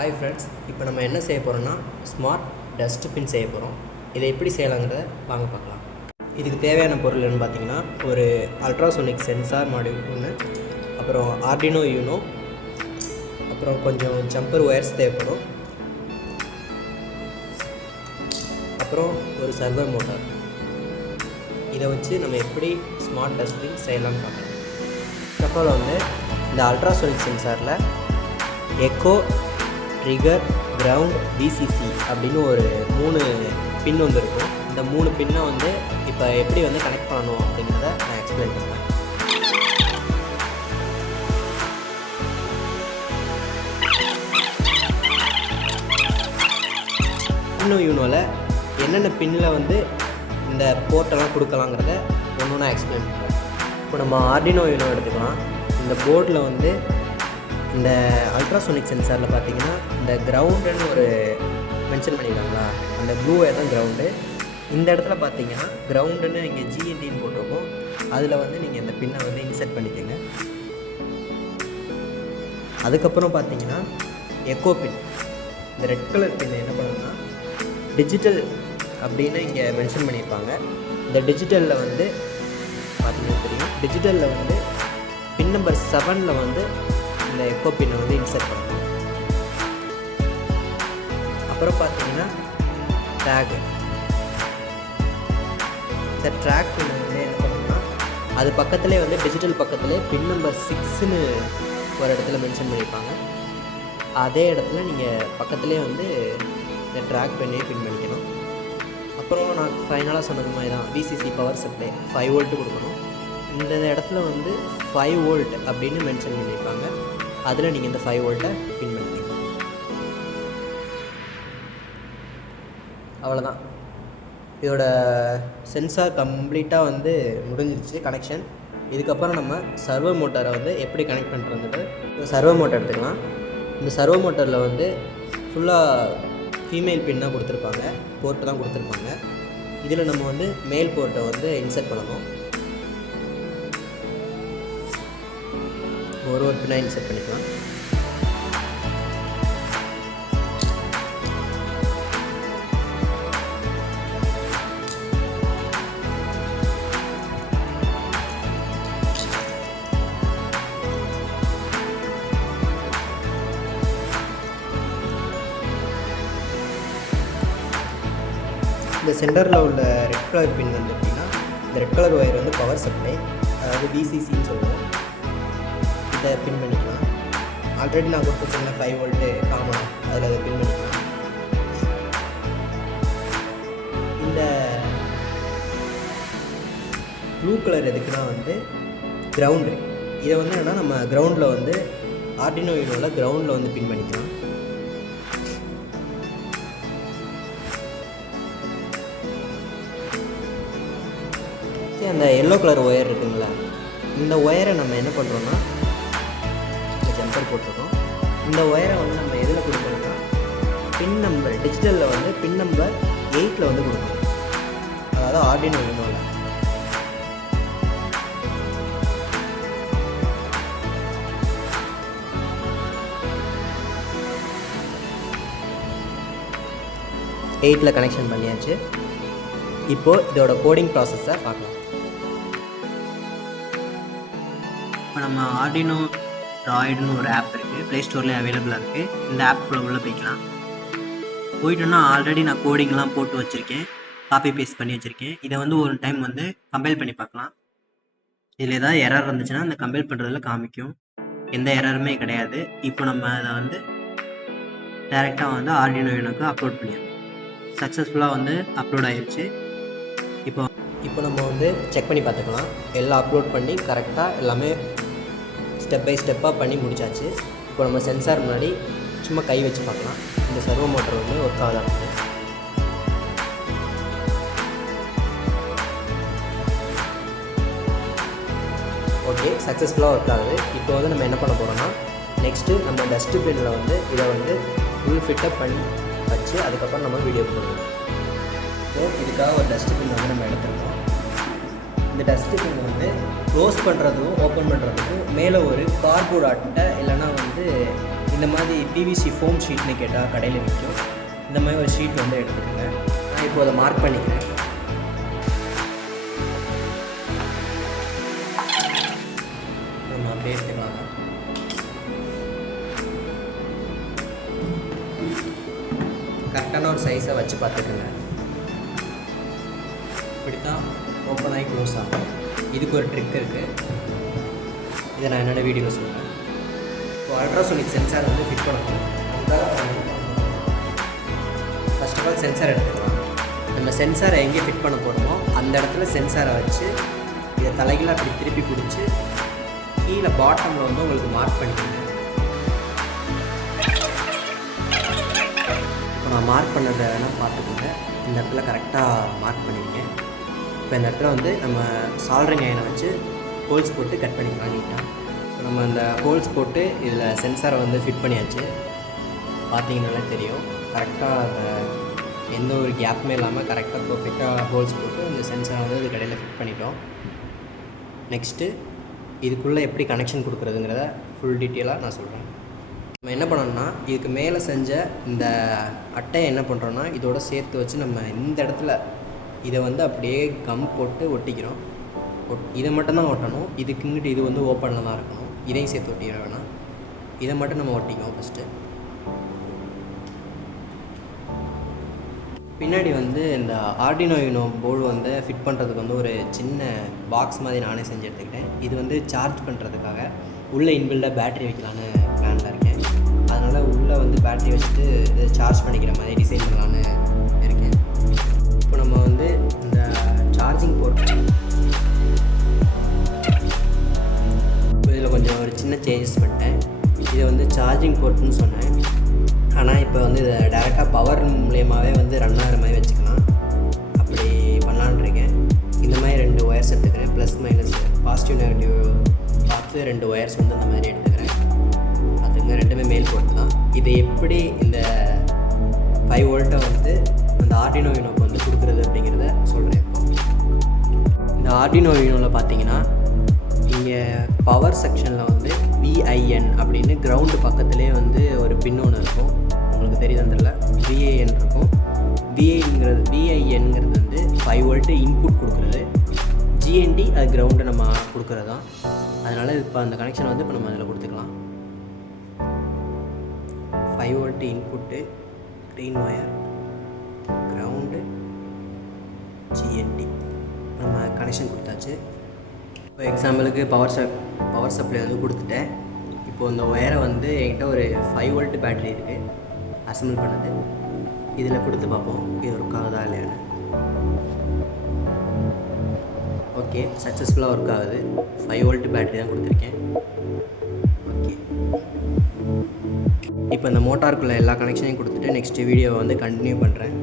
Hi friends, இப்போ நம்ம என்ன செய்ய போகிறோம்னா ஸ்மார்ட் டஸ்ட்பின் செய்ய போகிறோம். இதை எப்படி செய்யலாங்கிறத வாங்க பார்க்கலாம். இதுக்கு தேவையான பொருள் என்னன்னு பார்த்தீங்கன்னா, ஒரு அல்ட்ராசோனிக் சென்சார் மாடியூல் ஒன்று, அப்புறம் ஆர்டினோ யூனோ, அப்புறம் கொஞ்சம் ஜம்பர் ஒயர்ஸ் தேவைப்படும், அப்புறம் ஒரு சர்வர் மோட்டார். இதை வச்சு நம்ம எப்படி ஸ்மார்ட் டஸ்ட்பின் செய்யலாம்னு பார்க்கலாம். அப்புறம் வந்து இந்த அல்ட்ராசோனிக் சென்சாரில் எக்கோ, ட்ரிகர், கிரவுண்ட், விசிசி அப்படின்னு ஒரு 3 பின் வந்து இருக்கும். இந்த 3 பின்னை வந்து இப்போ எப்படி வந்து கனெக்ட் பண்ணணும் அப்படிங்கிறத நான் எக்ஸ்பிளைன் பண்ணுறேன். இன்னும் யூனோவில் என்னென்ன பின்னில் வந்து இந்த போர்ட்டெல்லாம் கொடுக்கலாங்கிறத ஒன்று நான் எக்ஸ்பிளைன் பண்ணுறேன். இப்போ நம்ம ஆர்டினோ யூனோ எடுத்துக்கலாம். இந்த போர்டில் வந்து இந்த அல்ட்ராசோனிக் சென்சாரில் பார்த்தீங்கன்னா இந்த கிரவுண்டுன்னு ஒரு மென்ஷன் பண்ணியிருக்காங்களா, அந்த ப்ளூ ஒயர் தான் கிரவுண்டு. இந்த இடத்துல பார்த்தீங்கன்னா கிரவுண்டுன்னு இங்கே ஜிஎன்டின்னு போட்டிருக்கோம். அதில் வந்து நீங்கள் இந்த பின்னை வந்து இன்சர்ட் பண்ணிக்கோங்க. அதுக்கப்புறம் பார்த்தீங்கன்னா எக்கோ பின், இந்த ரெட் கலர் பின்னை என்ன பண்ணணும்னா டிஜிட்டல் அப்படின்னு இங்கே மென்ஷன் பண்ணியிருப்பாங்க. இந்த டிஜிட்டலில் வந்து பார்த்தீங்கன்னா தெரியும், டிஜிட்டலில் வந்து பின் நம்பர் 7 வந்து இந்த எக்கோ பின்னை வந்து இன்சர்ட் பண்ணணும். அப்புறம் பார்த்தீங்கன்னா டேக், இந்த ட்ராக் பின்னை வந்து என்ன பண்ணணும்னா அது பக்கத்துலேயே வந்து டிஜிட்டல் பக்கத்துலேயே பின் நம்பர் 6ன்னு ஒரு இடத்துல மென்ஷன் பண்ணியிருப்பாங்க. அதே இடத்துல நீங்கள் பக்கத்துலேயே வந்து இந்த ட்ராக் பின்னையே பின் பண்ணிக்கணும். அப்புறம் நான் ஃபைனலாக சொன்னது மாதிரி தான் விசிசி பவர் சப்ளை 5 வோல்ட் கொடுக்கணும். இந்த இடத்துல வந்து 5 வோல்ட் அப்படின்னு மென்ஷன் பண்ணியிருப்பாங்க. அதில் நீங்கள் இந்த 5 வோல்ட்டை பின் பண்ணிக்கலாம். அவ்வளோதான், இதோட சென்சார் கம்ப்ளீட்டாக வந்து முடிஞ்சிருச்சு கனெக்ஷன். இதுக்கப்புறம் நம்ம சர்வோ மோட்டாரை வந்து எப்படி கனெக்ட் பண்ணுறது. இப்போ சர்வோ மோட்டார் எடுத்துக்கலாம். இந்த சர்வோ மோட்டரில் வந்து ஃபுல்லாக ஃபீமேல் பின் தான் கொடுத்துருப்பாங்க, போர்ட்டு தான் கொடுத்துருப்பாங்க. இதில் நம்ம வந்து மேல் போர்ட்டை வந்து இன்சர்ட் பண்ணணும். ஒரு பின்னாக இன்சர்ட் பண்ணிக்கலாம். இந்த சென்டரில் உள்ள ரெட் கலர் பின் வந்து எப்படின்னா, இந்த ரெட் கலர் ஒயர் வந்து பவர் சப்ளை, அதாவது விசிசின்னு சொல்லுவோம். இதை பின் பண்ணிக்கலாம். ஆல்ரெடி நான் கொடுத்துருக்கேன் 5 வோல்ட்டு காமன், அதில் அதை பின் பண்ணிக்கலாம். இந்த ப்ளூ கலர் எதுக்குன்னா வந்து கிரவுண்டு. இதை வந்து என்னென்னா நம்ம கிரவுண்டில் வந்து ஆர்டினோ யூனோவில் கிரவுண்டில் வந்து பின் பண்ணிக்கலாம். அந்த எல்லோ கலர் ஒயர் இருக்குங்களா, இந்த ஒயரை நம்ம என்ன பண்ணுறோன்னா ஜம்பர் போட்டிருக்கோம். இந்த ஒயரை வந்து நம்ம எதில் கொடுக்கணும்னா பின் நம்பர் டிஜிட்டலில் வந்து பின் நம்பர் 8 வந்து கொடுக்கணும், அதாவது ஆர்டினோ யூனோவில். எயிட்டில் கனெக்ஷன் பண்ணியாச்சு. இப்போது இதோட கோடிங் ப்ராசஸை பார்க்கலாம். இப்போ நம்ம ஆர்டினோ ட்ராய்டுன்னு ஒரு ஆப் இருக்குது, ப்ளே ஸ்டோர்லேயே அவைலபிளாக இருக்குது. இந்த ஆப்புக்குள்ளே உள்ளே போய்க்கலாம். போயிட்டோன்னா ஆல்ரெடி நான் கோடிங்லாம் போட்டு வச்சுருக்கேன், காப்பி பேஸ்ட் பண்ணி வச்சுருக்கேன். இதை வந்து ஒரு டைம் வந்து கம்பைல் பண்ணி பார்க்கலாம். இதில் ஏதாவது எரர் இருந்துச்சுன்னா அந்த கம்பைல் பண்ணுறதுல காமிக்கும், எந்த எரருமே கிடையாது. இப்போ நம்ம அதை வந்து டைரெக்டாக வந்து ஆர்டினோ யூனோக்கு அப்லோட் பண்ணிடலாம். சக்ஸஸ்ஃபுல்லாக வந்து அப்லோட் ஆகிடுச்சு. இப்போ நம்ம வந்து செக் பண்ணி பார்த்துக்கலாம். எல்லாம் அப்லோட் பண்ணி கரெக்டாக எல்லாமே ஸ்டெப் பை ஸ்டெப்பாக பண்ணி முடிச்சாச்சு. இப்போ நம்ம சென்சார் முன்னாடி சும்மா கை வச்சு பார்க்கலாம். இந்த சர்வோ மோட்டர் வந்து ஒர்க் ஆகுதா இருக்குது. ஓகே, சக்ஸஸ்ஃபுல்லாக ஒர்க் ஆகுது. இப்போ வந்து நம்ம என்ன பண்ண போகிறோம்னா நெக்ஸ்ட்டு நம்ம டஸ்ட்பின்னில் வந்து இதை வந்து ஃபுல் ஃபிட்டப் பண்ணி வச்சு அதுக்கப்புறம் நம்ம வீடியோ போடுவோம். ஸோ இதுக்காக ஒரு டஸ்ட்பின் வந்து நம்ம எடுத்துருக்கோம். இந்த டஸ்ட்பின் வந்து க்ளோஸ் பண்ணுறதுக்கும் ஓப்பன் பண்ணுறதுக்கும் மேலே ஒரு கார்ட்போர்ட் அட்டை இல்லைனா வந்து இந்த மாதிரி பிவிசி ஃபோம் ஷீட்னு கேட்டால் கடையில் விற்கும். இந்த மாதிரி ஒரு ஷீட் வந்து எடுத்துக்கோங்க. நான் இப்போ அதை மார்க் பண்ணிக்கிறேன். நம்ம அப்படியே எடுத்துக்கலாம். கரெக்டான ஒரு சைஸை வச்சு பார்த்துக்குங்க. இப்படி தான் ஓப்பன் ஆகி க்ளோஸ் ஆகும். இதுக்கு ஒரு ட்ரிக் இருக்குது, இதை நான் என்னோடய வீடியோவில் சொல்கிறேன். இப்போ அல்ட்ராசோனிக் சென்சார் வந்து ஃபிட் பண்ணணும். ஃபர்ஸ்ட் ஆஃப் ஆல் சென்சார் எடுத்துக்கலாம். நம்ம சென்சாரை எங்கே ஃபிட் பண்ண போகிறோமோ அந்த இடத்துல சென்சாரை வச்சு இதை தலைகீழாக அப்படி திருப்பி பிடிச்சி கீழே பாட்டமில் வந்து உங்களுக்கு மார்க் பண்ணிக்கோங்க. இப்போ நான் மார்க் பண்ணதை வேணால் பார்த்துக்கோங்க. இந்த இடத்துல கரெக்டாக மார்க் பண்ணியிருக்கேன். இப்போ இந்த இடத்துல வந்து நம்ம சால்ட்ரிங் அயனை வச்சு ஹோல்ஸ் போட்டு கட் பண்ணிக்கலாம் நீட்டாக. இப்போ நம்ம அந்த ஹோல்ஸ் போட்டு இதில் சென்சாரை வந்து ஃபிட் பண்ணியாச்சு. பார்த்தீங்கன்னாலே தெரியும், கரெக்டாக அந்த எந்த ஒரு கேப்புமே இல்லாமல் கரெக்டாக பர்ஃபெக்டாக ஹோல்ஸ் போட்டு இந்த சென்சாரை வந்து இது கடையில் ஃபிட் பண்ணிட்டோம். நெக்ஸ்ட்டு இதுக்குள்ளே எப்படி கனெக்ஷன் கொடுக்குறதுங்கிறத ஃபுல் டீட்டெயிலாக நான் சொல்கிறேன். நம்ம என்ன பண்ணோம்னா, இதுக்கு மேலே செஞ்ச இந்த அட்டையை என்ன பண்ணுறோன்னா இதோட சேர்த்து வச்சு நம்ம இந்த இடத்துல இதை வந்து அப்படியே கம் போட்டு ஒட்டிக்கிறோம். இதை மட்டும்தான் ஒட்டணும். இதுக்குங்கிட்டு இது வந்து ஓப்பனில் தான் இருக்கணும். இதையும் சேர்த்து ஒட்டிக்கிற வேணாம். இதை மட்டும் நம்ம ஒட்டிக்குவோம். ஃபஸ்ட்டு பின்னாடி வந்து இந்த ஆர்டினோ யூனோ போர்டு வந்து ஃபிட் பண்ணுறதுக்கு வந்து ஒரு சின்ன பாக்ஸ் மாதிரி நானே செஞ்சு எடுத்துக்கிட்டேன். இது வந்து சார்ஜ் பண்ணுறதுக்காக உள்ளே இன்பில்டாக பேட்ரி வைக்கலான்னு பிளானில் இருக்கேன். அதனால் உள்ளே வந்து பேட்ரி வச்சுட்டு இது சார்ஜ் பண்ணிக்கிற மாதிரி டிசைன் பண்ணலான்னு இருக்கேன். இப்போ நம்ம வந்து இந்த சார்ஜிங் போர்ட் இதில் கொஞ்சம் ஒரு சின்ன சேஞ்சஸ் பண்ணிட்டேன். இதை வந்து சார்ஜிங் போர்ட்னு சொன்னேன், ஆனால் இப்போ வந்து இதை டேரெக்டாக பவர் மூலியமாகவே வந்து ரன் ஆகிற மாதிரி வச்சுக்கலாம். அப்படி பண்ணலான்னு இருக்கேன். இந்த மாதிரி 2 ஒயர்ஸ் எடுத்துக்கிறேன். ப்ளஸ் மைனஸ் பாசிட்டிவ் நெகட்டிவ் பார்த்து 2 ஒயர்ஸ் வந்து இந்த மாதிரி எடுத்துக்கிறேன். அதுங்க 2மே மேல் போட்டு தான். இது எப்படி இந்த 5 வோல்ட்டை வந்து அந்த ஆர்டினோ யூனோக்கு வந்து கொடுக்குறது அப்படிங்கிறத சொல்கிறேன். இந்த ஆர்டினோ யூனோவில் பார்த்தீங்கன்னா இங்கே பவர் செக்ஷனில் வந்து VIN அப்படின்னு கிரவுண்டு பக்கத்துலேயே வந்து ஒரு பின் ஒன்று இருக்கும். உங்களுக்கு தெரியுதுல, VIN இருக்கும். VINங்கிறது வந்து 5 வோல்ட்டு இன்புட் கொடுக்குறது. GND அது கிரவுண்டு நம்ம கொடுக்குறது தான். அதனால் இப்போ அந்த கனெக்ஷன் வந்து இப்போ நம்ம அதில் கொடுத்துக்கலாம். 5 volt input, green wire, ground, GND நம்ம கனெக்ஷன் கொடுத்தாச்சு. இப்போ எக்ஸாம்பிளுக்கு பவர் சப்ளை வந்து கொடுத்துட்டேன். இப்போது இந்த ஒயரை வந்து என்கிட்ட ஒரு 5 வோல்ட் பேட்ரி இருக்குது அசம்பிள் பண்ணது. இதில் கொடுத்து பார்ப்போம் இது ஒர்க் ஆகுதா இல்லையான்னு. ஓகே, சக்ஸஸ்ஃபுல்லாக ஒர்க் ஆகுது. 5 வோல்ட் பேட்ரி தான் கொடுத்துருக்கேன். ஓகே, இப்போ இந்த மோட்டாருக்குள்ளே எல்லா கனெக்ஷனையும் கொடுத்துட்டு நெக்ஸ்ட் வீடியோவை வந்து கண்டினியூ பண்ணுறேன்.